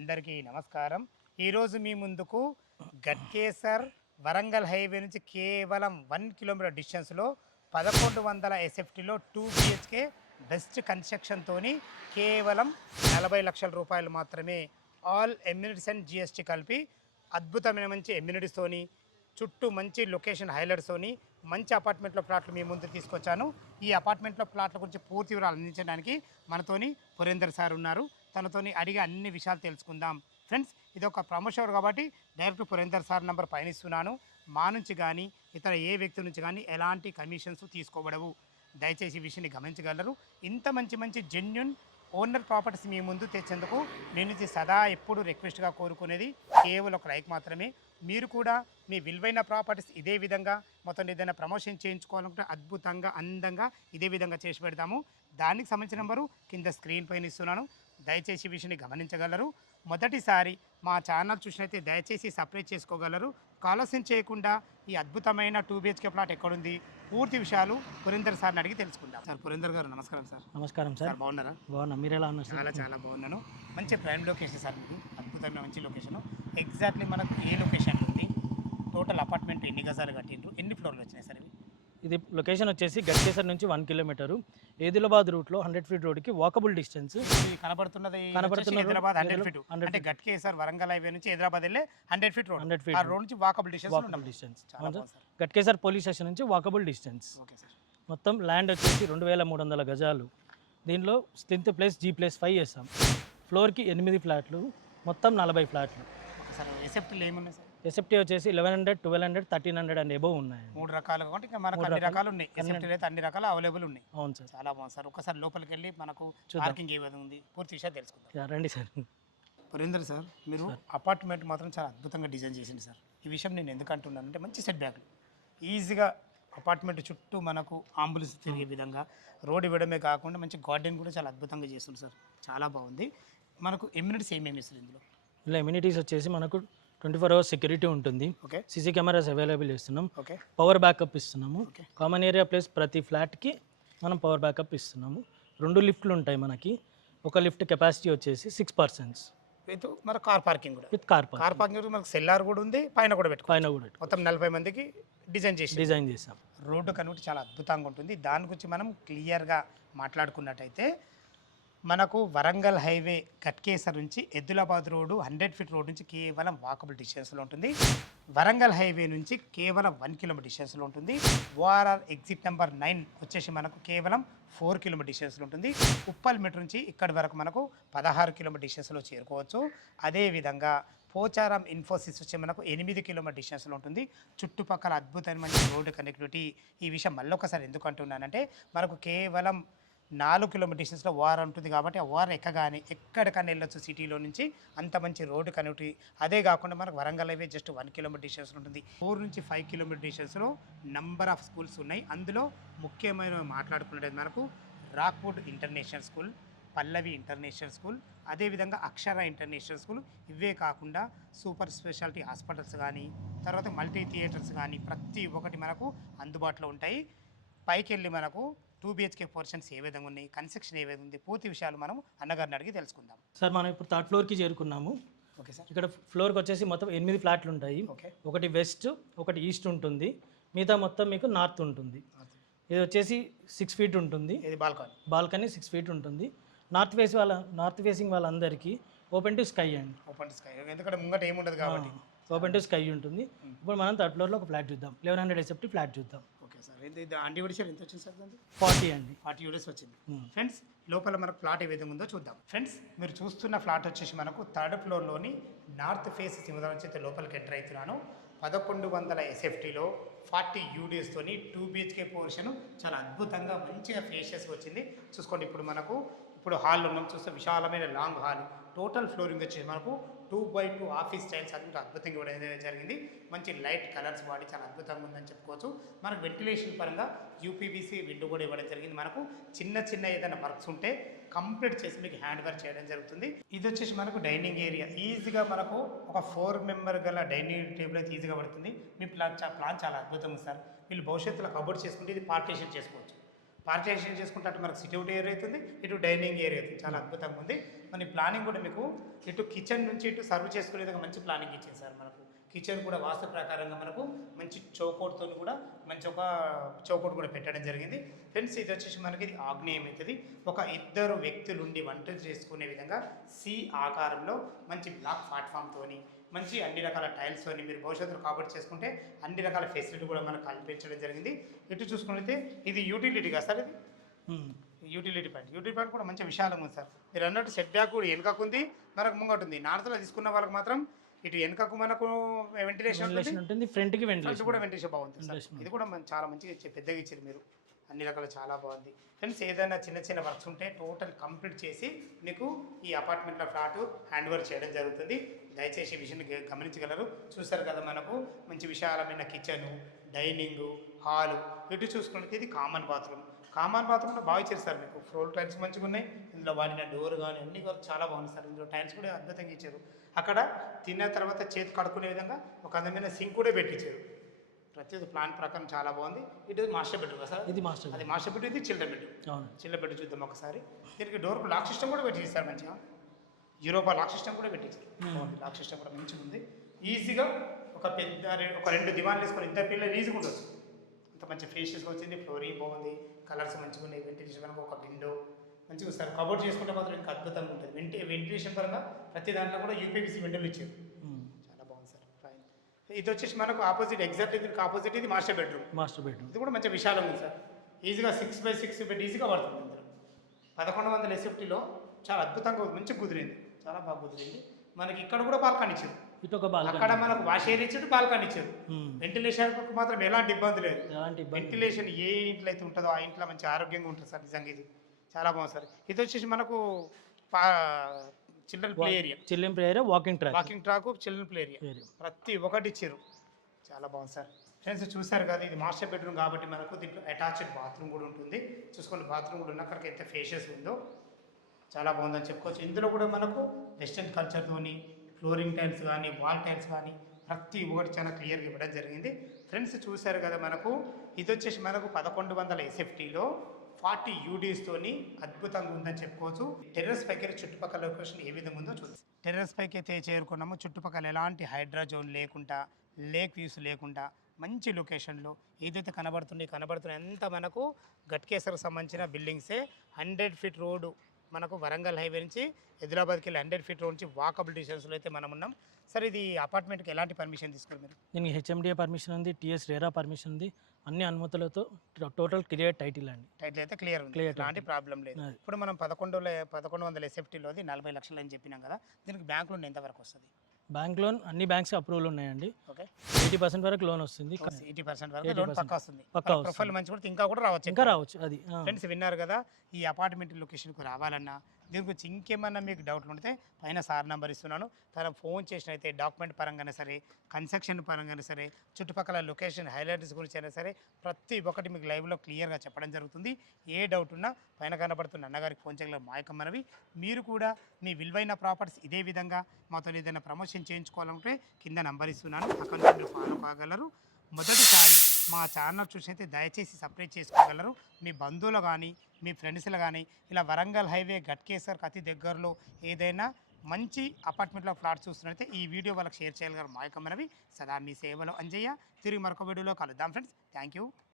అందరికీ నమస్కారం. ఈరోజు మీ ముందుకు గట్కేసర్ వరంగల్ హైవే నుంచి కేవలం 1 కిలోమీటర్ డిస్టెన్స్లో 1100 ఎస్ఎఫ్టీలో 2 బిహెచ్కే బెస్ట్ కన్స్ట్రక్షన్తోని కేవలం 40 లక్షల రూపాయలు మాత్రమే. ఆల్ ఎమ్యూనిటీస్ అండ్ జిఎస్టీ కలిపి అద్భుతమైన మంచి ఎమ్యూనిటీస్తోని చుట్టూ మంచి లొకేషన్ హైలైట్స్తోని మంచి అపార్ట్మెంట్లో ప్లాట్లు మీ ముందు తీసుకొచ్చాను. ఈ అపార్ట్మెంట్లో ప్లాట్ల గురించి పూర్తి వివరాలు అందించడానికి మనతోని పురేందర్ సార్ ఉన్నారు. తనతోని అడిగి అన్ని విషయాలు తెలుసుకుందాం. ఫ్రెండ్స్, ఇది ఒక ప్రమోషన్ కాబట్టి డైరెక్ట్ పురేందర్ సార్ నెంబర్ పైన ఇస్తున్నాను. మా నుంచి కానీ ఇతర ఏ వ్యక్తి నుంచి కానీ ఎలాంటి కమిషన్స్ తీసుకోబడవు. దయచేసి ఈ విషయాన్ని గమనించగలరు. ఇంత మంచి మంచి జెన్యున్ ఓనర్ ప్రాపర్టీస్ మీ ముందు తెచ్చేందుకు నేను నుంచి సదా ఎప్పుడు రిక్వెస్ట్గా కోరుకునేది కేవలం ఒక లైక్ మాత్రమే. మీరు కూడా మీ విలువైన ప్రాపర్టీస్ ఇదే విధంగా మొత్తం ఏదైనా ప్రమోషన్ చేయించుకోవాలనుకుంటే అద్భుతంగా అందంగా ఇదే విధంగా చేసి పెడతాము. దానికి సంబంధించిన నెంబరు కింద స్క్రీన్ పైన ఇస్తున్నాను. దయచేసి ఈ విషయాన్ని గమనించగలరు. మొదటిసారి మా ఛానల్ చూసినైతే దయచేసి సబ్స్క్రైబ్ చేసుకోగలరు. ఆలస్యం చేయకుండా ఈ అద్భుతమైన 2 బిహెచ్కే ప్లాట్ ఎక్కడుంది పూర్తి విషయాలు పురేందర్ సార్ని అడిగి తెలుసుకుందాం. సార్, పురేందర్ గారు నమస్కారం సార్. నమస్కారం సార్. బాగున్నారా? బాగున్నా, మీరు ఎలా ఉన్నారు? చాలా బాగున్నాను. మంచి ప్రైమ్ లొకేషన్ సార్, మీకు అద్భుతమైన మంచి లొకేషన్. ఎగ్జాక్ట్లీ మనకు ఏ లొకేషన్లో ఉంది, టోటల్ అపార్ట్మెంట్ ఎన్ని గజాలు కట్టిండ్రు, ఎన్ని ఫ్లోర్లు వచ్చినాయి సార్? ఇది లొకేషన్ వచ్చేసి గట్కేసర్ నుంచి 1 కిలోమీటరు, ఏదిలాబాద్ రూట్లో 100 ఫీట్ రోడ్కి వాకబుల్ డిస్టెన్స్. కనబడుతున్నది హైదరాబాద్ 100 ఫీట్ అంటే గట్కేసర్ వరంగల్ హైవే నుంచి హైదరాబాద్ వెళ్ళే 100 ఫీట్ రోడ్. 100 ఫీట్ ఆ రోడ్ నుంచి walkable distance. Ghatkesar police station నుంచి వాకబుల్ డిస్టెన్స్. Okay sir. మొత్తం ల్యాండ్ వచ్చేసి 2300 గజాలు. దీనిలో స్ట్రెంత్ ప్లస్ G+5 చేస్తాం. ఫ్లోర్కి 8 ఫ్లాట్లు, మొత్తం 40 ఫ్లాట్లు. Okay sir. ఎసెప్టీలు ఏమున్నాయి సార్? ఎసెప్టీ వచ్చేసి 1100, 1200, 1300 అండ్ ఎబోవ్ ఉన్నాయి. 3 రకాలు కాబట్టి ఇంకా మనకు అన్ని రకాలు ఉన్నాయి. ఎసెప్టీలు అయితే అన్ని రకాలు అవైలబుల్ ఉన్నాయి. అవును సార్. చాలా బాగుంది సార్. ఒకసారి లోపలికి వెళ్ళి మనకు పార్కింగ్ ఏ విధంగా ఉంది పూర్తి విషయాలు తెలుసుకుందాం. రండి సార్. పురేందర్ సార్, మీరు అపార్ట్మెంట్ మాత్రం చాలా అద్భుతంగా డిజైన్ చేసింది సార్. ఈ విషయం నేను ఎందుకు అంటున్నాను అంటే మంచి సెట్ బ్యాక్లు ఈజీగా అపార్ట్మెంట్ చుట్టూ మనకు ఆంబులెన్స్ తిరిగే విధంగా రోడ్ ఇవ్వడమే కాకుండా మంచి గార్డెన్ కూడా చాలా అద్భుతంగా చేస్తుంది సార్. చాలా బాగుంది. మనకు ఎమ్యూనిటీస్ ఏమేమి ఇస్తారు ఇందులో? ఇలా ఎమ్యూనిటీస్ వచ్చేసి మనకు 24 hours సెక్యూరిటీ ఉంటుంది. ఓకే. సీసీ కెమెరాస్ అవైలబుల్ ఇస్తున్నాం. ఓకే. పవర్ బ్యాకప్ ఇస్తున్నాము. ఓకే. కామన్ ఏరియా ప్లస్ ప్రతి ఫ్లాట్కి మనం పవర్ బ్యాకప్ ఇస్తున్నాము. 2 లిఫ్ట్లు ఉంటాయి మనకి. ఒక లిఫ్ట్ కెపాసిటీ వచ్చేసి 6 persons విత్ మన కార్ పార్కింగ్ కూడా. విత్ కార్ పార్కింగ్ మనకు సెల్లార్ కూడా ఉంది, పైన కూడా పైన కూడా మొత్తం 40 మందికి డిజైన్ చేసాం. రోడ్డు కనుక చాలా అద్భుతంగా ఉంటుంది. దాని గురించి మనం క్లియర్గా మాట్లాడుకున్నట్టయితే మనకు వరంగల్ హైవే గట్కేసర్ నుంచి ఎద్దులాబాద్ రోడ్డు 100 ఫీట్ రోడ్ నుంచి కేవలం వాకబుల్ డిస్టెన్స్లో ఉంటుంది. వరంగల్ హైవే నుంచి కేవలం 1 కిలోమీటర్ డిస్టెన్స్లో ఉంటుంది. ఓఆర్ఆర్ ఎగ్జిట్ నెంబర్ 9 వచ్చేసి మనకు కేవలం 4 కిలోమీటర్ డిస్టెన్స్లో ఉంటుంది. ఉప్పల్ మెట్రో నుంచి ఇక్కడి వరకు మనకు 16 కిలోమీటర్ డిస్టెన్స్లో చేరుకోవచ్చు. అదేవిధంగా పోచారం ఇన్ఫోసిస్ వచ్చి మనకు 8 కిలోమీటర్ డిస్టెన్స్లో ఉంటుంది. చుట్టుపక్కల అద్భుతమైన రోడ్డు కనెక్టివిటీ. ఈ విషయం మళ్ళీ ఒకసారి ఎందుకు అంటున్నానంటే మనకు కేవలం 4 కిలోమీటర్ డిస్టెన్స్లో ఓఆర్ ఉంటుంది కాబట్టి ఆ ఓఆర్ ఎక్కగానే ఎక్కడికన్నా వెళ్ళొచ్చు సిటీలో నుంచి. అంత మంచి రోడ్డు కనెక్టివిటీ. అదే కాకుండా మనకు వరంగల్ హైవే జస్ట్ 1 కిలోమీటర్ డిస్టెన్స్లో ఉంటుంది. 4 నుంచి 5 కిలోమీటర్ డిస్టెన్స్లో నంబర్ ఆఫ్ స్కూల్స్ ఉన్నాయి. అందులో ముఖ్యమైన మాట్లాడుకున్నది మనకు రాక్వుడ్ ఇంటర్నేషనల్ స్కూల్, పల్లవి ఇంటర్నేషనల్ స్కూల్, అదేవిధంగా అక్షర ఇంటర్నేషనల్ స్కూల్. ఇవే కాకుండా సూపర్ స్పెషాలిటీ హాస్పిటల్స్ కానీ తర్వాత మల్టీ థియేటర్స్ కానీ ప్రతి ఒక్కటి మనకు అందుబాటులో ఉంటాయి. పైకి వెళ్ళి మనకు 2 బిహెచ్కే పోర్షన్స్ ఏ విధంగా ఉన్నాయి, కన్స్ట్రక్షన్ ఏ విధంగా ఉంది పూర్తి విషయాలు మనం అన్నగారిని అడిగి తెలుసుకుందాం. సార్, మనం ఇప్పుడు 3rd ఫ్లోర్కి చేరుకున్నాము. Okay sir. ఇక్కడ ఫ్లోర్కి వచ్చేసి మొత్తం 8 ఫ్లాట్లు ఉంటాయి. ఓకే. ఒకటి వెస్ట్, ఒకటి ఈస్ట్ ఉంటుంది, మిగతా మొత్తం మీకు నార్త్ ఉంటుంది. ఇది వచ్చేసి 6 ఫీట్ ఉంటుంది. ఇది బాల్కనీ 6 ఫీట్ ఉంటుంది. నార్త్ ఫేసింగ్ వాళ్ళందరికీ ఓపెన్ టు స్కై అండి. ఓపెన్ టు స్కై ఎందుకంటే ముంగట ఏముండదు కాబట్టి ఓపెన్ టు స్కై ఉంటుంది. ఇప్పుడు మనం 3rd ఫ్లోర్లో ఒక ఫ్లాట్ చూద్దాం. 1100 ఎస్ఎఫ్టీ ఫ్లాట్ చూద్దాం. Okay sir. ఇది ఆంటీవిడిషియల్ ఎంత వచ్చింది సార్? 40 అండి. 40 యూనిట్స్ వచ్చింది. ఫ్రెండ్స్, లోపల మనకు ఫ్లాట్ ఏ విధంగా ఉందో చూద్దాం. ఫ్రెండ్స్, మీరు చూస్తున్న ఫ్లాట్ వచ్చేసి మనకు 3rd ఫ్లోర్లోని నార్త్ ఫేస్ సింహదారం నుంచి అయితే లోపలికి ఎంటర్ అవుతున్నాను. 1100 ఎస్ఎఫ్టీలో 40 యూడిఎస్తోని 2 బిహెచ్కే పోర్షన్ చాలా అద్భుతంగా మంచిగా ఫేషియస్గా వచ్చింది. చూసుకోండి, ఇప్పుడు హాల్ ఉన్నాం. చూస్తే విశాలమైన లాంగ్ హాల్. టోటల్ ఫ్లోరింగ్ వచ్చేసి మనకు 2x2 ఆఫీస్ స్టైల్స్ అన్ని అద్భుతంగా ఇవ్వడం జరిగింది. మంచి లైట్ కలర్స్ వాడి చాలా అద్భుతంగా ఉందని చెప్పుకోవచ్చు. మనకు వెంటిలేషన్ పరంగా యూపీవీసీ విండో కూడా ఇవ్వడం జరిగింది. మనకు చిన్న ఏదైనా వర్క్స్ ఉంటే కంప్లీట్ చేసి మీకు హ్యాండ్ వర్క్ చేయడం జరుగుతుంది. ఇది వచ్చేసి మనకు డైనింగ్ ఏరియా. ఈజీగా మనకు ఒక 4 మెంబర్ గల డైనింగ్ టేబుల్ అయితే ఈజీగా పడుతుంది. మీ ప్లాన్ చాలా అద్భుతంగా సార్. వీళ్ళు భవిష్యత్తులో కబోర్డ్ చేసుకుంటే ఇది పార్టీషన్ చేసుకుంటే అటు మనకు సిట్అవుట్ ఏరియా అవుతుంది, ఇటు డైనింగ్ ఏరియా అవుతుంది. చాలా అద్భుతంగా ఉంది. మన ప్లానింగ్ కూడా మీకు ఇటు కిచెన్ నుంచి ఇటు సర్వ్ చేసుకునే విధంగా మంచి ప్లానింగ్ ఇచ్చింది సార్ మనకు. కిచెన్ కూడా వాస్తు ప్రకారంగా మనకు మంచి చౌకోట్తో కూడా మంచి ఒక చౌకోట్ కూడా పెట్టడం జరిగింది. ఫ్రెండ్స్ ఇది వచ్చేసి మనకి ఇది ఆగ్నేయం అవుతుంది. ఒక ఇద్దరు వ్యక్తులు ఉండి వంట చేసుకునే విధంగా సి ఆకారంలో మంచి బ్లాక్ ప్లాట్ఫామ్తో మంచి అన్ని రకాల టైల్స్తో మీరు భవిష్యత్తులో కాబట్టి చేసుకుంటే అన్ని రకాల ఫెసిలిటీ కూడా మనకు కల్పించడం జరిగింది. ఇటు చూసుకుంటే ఇది యూటిలిటీ కదా సార్, ఇది యూటిలిటీ పాయింట్ కూడా మంచి విశాలంగా ఉంది సార్. మీరు అన్నట్టు సెట్ బ్యాక్ కూడా వెనుకకు ఉంది, మనకు ముంగట ఉంది. నార్త్లో తీసుకున్న వాళ్ళకి మాత్రం ఇటు వెనుకకు మనకు వెంటిలేషన్ ఉంటుంది, ఫ్రంట్కి వెంటిలేషన్ కూడా వెంటిలేషన్ బాగుంటుంది సార్. ఇది కూడా చాలా మంచిగా పెద్దగా ఇచ్చారు మీరు, అన్ని రకాల చాలా బాగుంది. ఫ్రెండ్స్ ఏదైనా చిన్న చిన్న వర్క్స్ ఉంటే టోటల్ కంప్లీట్ చేసి మీకు ఈ అపార్ట్మెంట్లో ఫ్లాట్ హ్యాండ్ ఓవర్ చేయడం జరుగుతుంది. దయచేసి ఈ విషయాన్ని గమనించగలరు. చూస్తారు కదా మనకు మంచి విశాలమైన కిచెను, డైనింగు, హాలు. ఇటు చూసుకుంటే ఇది కామన్ బాత్రూమ్లో బాగా ఇచ్చారు సార్. మీకు ఫ్లోర్ టైల్స్ మంచిగా ఉన్నాయి, ఇందులో వాడిన డోర్ కానీ అన్ని కూడా చాలా బాగుంది సార్. ఇందులో టైల్స్ కూడా అద్భుతంగా ఇచ్చారు. అక్కడ తిన్న తర్వాత చేతి కడుక్కునే విధంగా ఒక అందమైన సింక్ కూడా పెట్టించారు. ప్రతి ప్లాన్ ప్రకారం చాలా బాగుంది. ఇది మాస్టర్ బెడ్రూమ్ సార్, ఇది మాస్టర్ బెడ్రూమ్, ఇది చిల్డ్రన్ బెడ్రూమ్ చూద్దాం ఒకసారి. దీనికి డోర్కు లాక్ సిస్టమ్ కూడా పెట్టించారు మంచిగా, యూరోపా లాక్ సిస్టమ్ కూడా పెట్టించారు. లాక్ సిస్టమ్ కూడా మంచిగా ఉంది. ఈజీగా ఒక రెండు దివాన్లు వేసుకొని ఇద్దరు పిల్లలు ఈజీగా ఉండొచ్చు. అంత మంచి ఫేషియస్గా వచ్చింది. ఫ్లోరింగ్ బాగుంది, కలర్స్ మంచిగా ఉన్నాయి. వెంటిలేషన్ కనుక ఒక విండో మంచిగా వస్తారు. కబోర్డ్ చేసుకుంటే మాత్రం ఇంకా అద్భుతంగా ఉంటుంది. వెంటిలేషన్ పరంగా ప్రతి దాంట్లో కూడా యూపీవీసీ విండోలు ఇచ్చారు. చాలా బాగుంది సార్. ఫైన్. ఇది వచ్చేసి మనకు ఆపోజిట్, ఎగ్జాక్ట్ దీనికి ఆపోజిట్ ఇది మాస్టర్ బెడ్రూమ్. ఇది కూడా మంచి విశాలంగా ఉంది సార్. ఈజీగా 6x6 బెడ్ ఈజీగా పడుతుంది. ఇందులో 1100 SFTలో చాలా అద్భుతంగా మంచిగా కుదిరింది, చాలా బాగా కుదిరింది. మనకి ఇక్కడ కూడా బాల్కనీ ఇచ్చారు. అక్కడ మనకు వాష్ ఏరియా ఇచ్చారు, బాల్కనీ ఇచ్చారు. వెంటిలేషన్ మాత్రం ఎలాంటి ఇబ్బంది లేదు. వెంటిలేషన్ ఏ ఇంట్లో అయితే ఉంటుందో ఆ ఇంట్లో మంచి ఆరోగ్యంగా ఉంటుంది సార్. నిజంగా ఇది చాలా బాగుంది సార్. ఇది వచ్చేసి మనకు children play area, walking track, children play area ప్రతి ఒక్కటి ఇచ్చారు. చాలా బాగుంది సార్. ఫ్రెండ్స్ చూసారు కదా, ఇది మాస్టర్ బెడ్రూమ్ కాబట్టి మనకు దీంట్లో అటాచ్డ్ బాత్రూమ్ కూడా ఉంటుంది. చూసుకోండి, బాత్రూమ్ కూడా ఉన్న అక్కడికి ఎంత ఫేషియస్ ఉందో చాలా బాగుందని చెప్పుకోవచ్చు. ఇందులో కూడా మనకు వెస్టర్న్ కల్చర్తోని ఫ్లోరింగ్ టైల్స్ కానీ వాల్ టైల్స్ కానీ ప్రతి ఒక్కటి చాలా క్లియర్గా ఇవ్వడం జరిగింది. ఫ్రెండ్స్ చూశారు కదా, మనకు ఇది వచ్చేసి మనకు 1100 SFTలో 40 UDSతోని అద్భుతంగా ఉందని చెప్పుకోవచ్చు. టెర్రస్ పైకి చుట్టుపక్కల లొకేషన్ ఏ విధంగా ఉందో చూద్దాం. టెర్రస్ పైకి అయితే చేరుకున్నాము. చుట్టుపక్కల ఎలాంటి హైడ్రా జోన్ లేకుండా, లేక్ వ్యూస్ లేకుండా మంచి లొకేషన్లో ఏదైతే కనబడుతున్నాయి అంతా మనకు గట్కేసర్కి సంబంధించిన బిల్డింగ్సే. 100 feet రోడ్డు మనకు వరంగల్ హైవే నుంచి హైదరాబాద్కి వెళ్ళి 100 feet రోడ్ నుంచి వాకబుల్ డిస్టెన్స్లో అయితే మనం ఉన్నాం. సార్ ఇది అపార్ట్మెంట్కి ఎలాంటి పర్మిషన్ తీసుకున్నారు మీరు? దీనికి HMDA పర్మిషన్ ఉంది, TS రేరా పర్మిషన్ ఉంది, అన్ని అనుమతులతో టోటల్ క్లియర్ టైటిల్ అండి. టైటిల్ అయితే క్లియర్ ఉంది, ఎలాంటి ప్రాబ్లం లేదు. ఇప్పుడు మనం 1100 SFTలోది 40 లక్షలు అని చెప్పినాం కదా, దీనికి బ్యాంక్ లోన్ ఎంతవరకు వస్తుంది? బ్యాంక్ లోన్ అన్ని బ్యాంక్స్ అప్రూవల్ ఉన్నాయండి. ఓకే, 80% వరకు లోన్ వస్తుంది. 80% వరకు లోన్ పక్కా వస్తుంది. ప్రొఫైల్ మంచి కూడా ఇంకా రావచ్చు. అది ఫ్రెండ్స్ విన్నారు కదా, ఈ అపార్ట్మెంట్ లొకేషన్కు రావాలన్నా దీని గురించి ఇంకేమన్నా మీకు డౌట్లు ఉంటే పైన సార్ నెంబర్ ఇస్తున్నాను, తన ఫోన్ చేసినైతే డాక్యుమెంట్ పరంగానే సరే, కన్స్ట్రక్షన్ పరంగానే సరే, చుట్టుపక్కల లొకేషన్ హైలైట్స్ గురించి అయినా సరే ప్రతి ఒక్కటి మీకు లైవ్లో క్లియర్గా చెప్పడం జరుగుతుంది. ఏ డౌట్ ఉన్నా పైన కనబడుతున్న అన్నగారికి ఫోన్ చేయగల మాయకమ్మనవి. మీరు కూడా మీ విలువైన ప్రాపర్టీస్ ఇదే విధంగా మాతో ఏదైనా ప్రమోషన్ చేయించుకోవాలంటే కింద నంబర్ ఇస్తున్నాను, అక్కడ నుంచి మీరు ఫాలో కాగలరు. మొదటిసారి మా ఛానల్ చూసినైతే దయచేసి సబ్స్క్రైబ్ చేసుకోగలరు. మీ బంధువులు కానీ మీ ఫ్రెండ్స్లు కానీ ఇలా వరంగల్ హైవే గట్కేసర్కి అతి దగ్గరలో ఏదైనా మంచి అపార్ట్మెంట్లో ఫ్లాట్స్ చూస్తున్నట్లయితే ఈ వీడియో వాళ్ళకి షేర్ చేయగలరు. మాయకమ్మనవి సదా మీ సేవలో అంజయ్య. తిరిగి మరొక వీడియోలో కలుద్దాం ఫ్రెండ్స్. Thank you.